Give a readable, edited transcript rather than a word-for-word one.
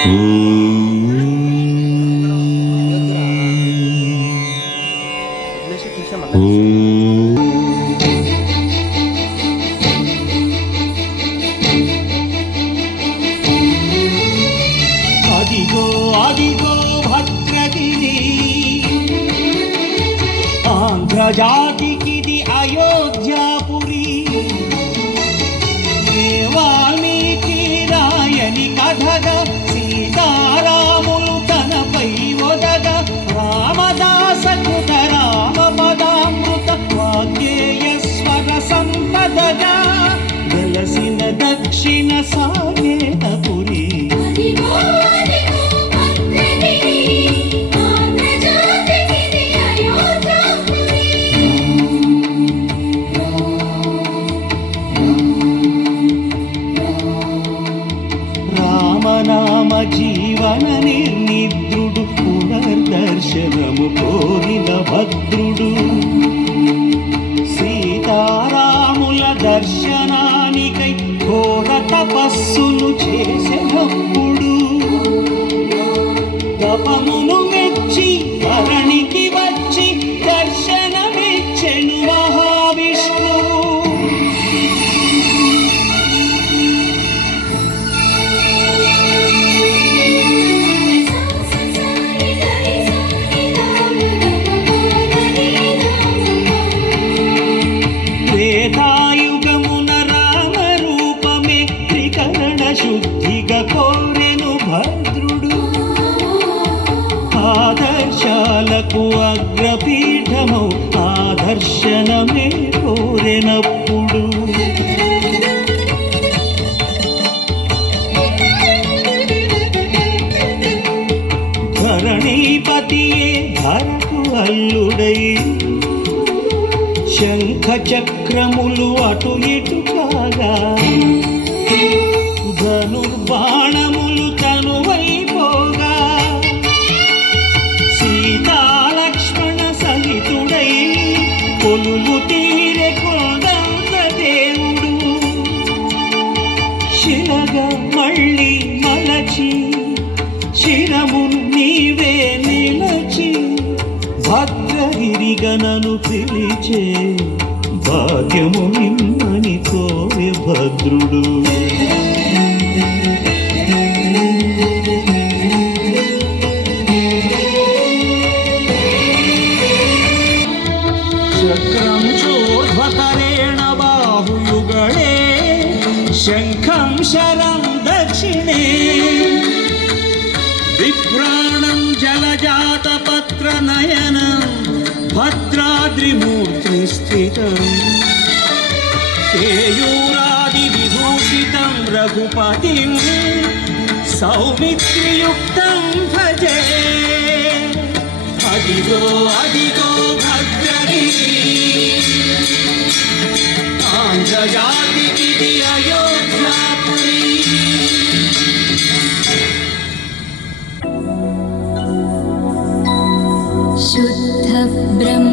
అదిగో అదిగో భద్రగిరి, ఆంధ్రజాతికిది అయోధ్యాపురి. వాల్మీకి రాయని కథగా సీతారాములు తనపై ఒదగా, రామదాస కృత రామ పదామృత వాగ్గేయ స్వర సంపదగా, వెలసిన దక్షిణ సాగేతపురి. రామనామ జీవన నిర్నిద్రుడు, పునర్దర్శనము కోరిన భద్రుడు. సీతారాముల దర్శనానికై ఘోర తపస్సులు చేసినప్పుడు, తపమును మెచ్చి ధరణికి వచ్చి దర్శనమిచ్చెను మహావిష్ణువు. త్రేతాయుగమున రామ రూపమే త్రికరణ శుద్ధిగా కోరెను భద్రుడు. ఆదర్శాలకు అగ్రపీఠము ఆదర్శనమే కోరెనప్పుడు, ధరణీపతియే ధరకు అల్లుడై, శంఖ చక్రములు అటు ఇటు కాగా, ధనుర్బాణములు తనువైపోగా, సీతాలక్ష్మణ సహితుడై కొలువు తీరె కొండంత దేవుడు. శిలగా మళ్ళీ మలచి శిరమును నీవే నిలచి, భద్రగిరిగనను పిలిచే భాగ్యము నిమ్మని కోరే భద్రుడు. చక్రం చోర్ధ్వకరేణ బాహుయుగళే, శంఖం శరం దక్షిణే, విభ్రాణం జలజాత పత్ర నయనం భద్రాద్రిమూర్తి స్థితం. కేయూరాది విభూషితం రఘుపతిం సౌమిత్రియుక్తం భజే. అదిగో అదిగో భద్రగిరి, ఆంధ్రజాతికిది అయోధ్యాపురి. शुद्ध ब्रह्म